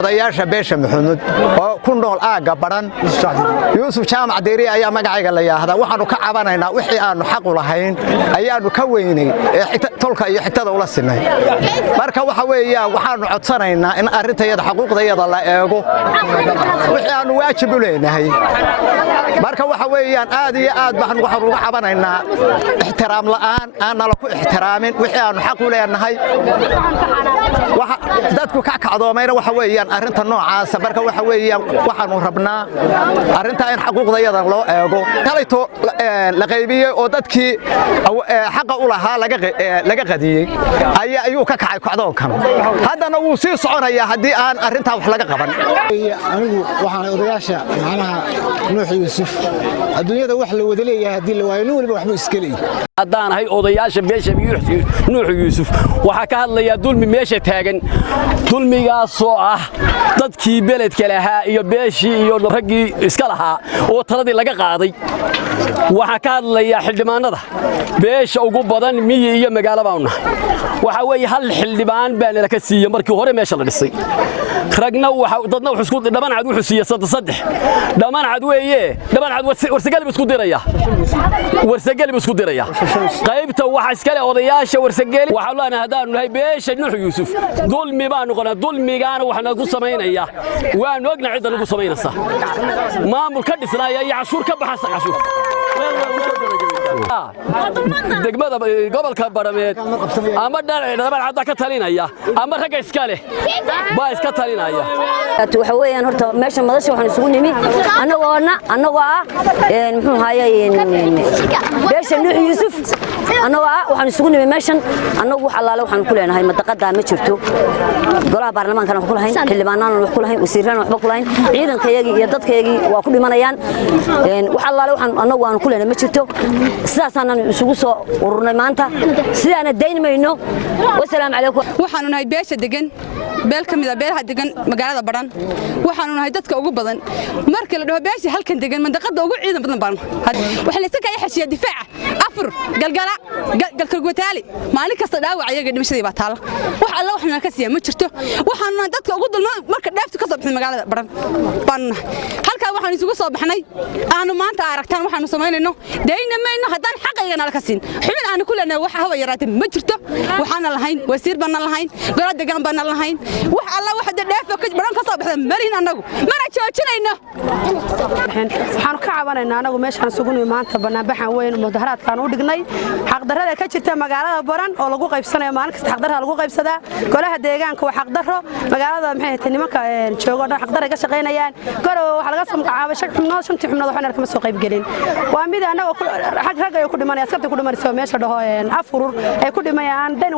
odayaasha beesha Maxamuud oo ku nool aaga baran Yuusuf Jaamac Deeri ayaa magacayga la yiraahdaa waxaanu ka cabanaynaa wixii aanu xaq u lahayn ayaanu ka weynay tolka iyo xigtada ula sinay marka waxa weeyaan waxaanu codsanaynaa in arintayada xuquuqdayada la eego wixii aanu waajib u leenahay marka waxa weeyaan aad iyo aad waxaanu uga cabanaynaa ixtiraam la'aan aan la ku ixtiraamin wixii aanu xaq u leenahay waxa dadku ka kacdoomayna waxa weeyaan arinta noocaas marka waxa weeyaan waxaanu rabnaa arinta in xuquuqdayada loo eego kalayto la qaybiyay oo dadkii xaq u lahaa laga qadiyay ayuu ka kacay kacdoonkan haddana wuu sii soconayaa haddii aan arinta wax laga qaban anigu waxaan odayaasha macnaha Nuux Yuusuf adduunyada wax la wada leeyahay hadii la waayo nin walba waxba iska leeyahay haddaan ahay odayaasha beesha Nuux Yuusuf waxa ka hadlaya dulmi meesha taagan dulmigaas oo ah dadkii beledka lahaa iyo beeshii iyo raggii iska lahaa oo taladii laga qaaday waxa ka hadlaya xildhibaanada beesha ugu badan miyi iyo magaalo baana waxa weey hal xildhibaan baa la ka siiyay markii hore meesha la dhisay ragna waxa dadna wuxuu isku dhaban cad wuxuu siiyay saddex dhaban cad weeye dhaban cad warsagal isku diraya qaybta waxa iska leh odayaasha warsagal waxa loo hadaan nahay beesha Nuux Yuusuf dulmi baan noqonaa dulmigaana waxa nagu sameeynaya waan ognahay cid nagu sameeynaysa maamul ka dhisnaya iyo cashuur ka baxaysa cashuur degmada gobolka Barameed ama dhaban cad ka talinaya ama rag iska leh baa iska talinaya waxa weeyaan horta meesha madasha waxaan isugu nimi anagoo muxuu haayay beesha Nuux Yuusuf waxaan isugu nimi meeshan anagu wax allaale waxaan ku leenahay madaqada ma jirto golaha baarlamaanka waxaan ku lahayn xildhibaanana wax ku lahayn wasiirana waxba ku lahayn ciidankayagii iyo dadkayagii waa ku dhimanayaan wax allaale waxaan anagu aan ku leenahay ma jirto sidaasaan isugu soo ururnay maanta sidaana daynmayno wassalaamu calaykum waxaanu nahay beesha degan beel kamida beelaha degan magaalada Baran waxaanu nahay dadka ugu badan marka la dhaho beesha halkan degan mandaqada ugu ciidan badan baan waxa la iska xashiya difaaca afur galgala galkalgootaali maalin kasta dhaawac ayaga dhimashadii baa taala wax alla waxna ka siiya ma jirto waxaanu nahay dadka ugu dulma marka dheeftu ka soo baxay magaalada Baran baan halka waxaan isugu soo baxnay aanu maanta aragtaan waxaanu sameynayno daynayno haddaan xaqayga ka siin xubin aan ku leenahay waxa hawa yaraatay ma jirto waxaan lahayn wasiir baan lahayn golaha deegaan baan lahayn wax alla wax dheefo ka baran ka soo baxday marin anagu mana joojinayno waxaan ka cabanaynaa anagu meeshaan sugunay maanta banaanbaxan weyn mudaharaadkan u dhignay xaq darrada ka jirta magaalada Baran oo lagu qaybsanayo maalin kasta xaq darrada lagu qaybsadaa golaha deegaanka waa xaq darro magaalada maxay tahay nimanka joogo dhan xaq darro ka shaqeynayaan garo waxa laga soo magacaabay shantii xubnood waxaan kama soo qayb gelin waa mid anagu rag ay ku dhimanayaan askarta ku dhimanayso meesha dhaho afurur ay ku dhimayaan dan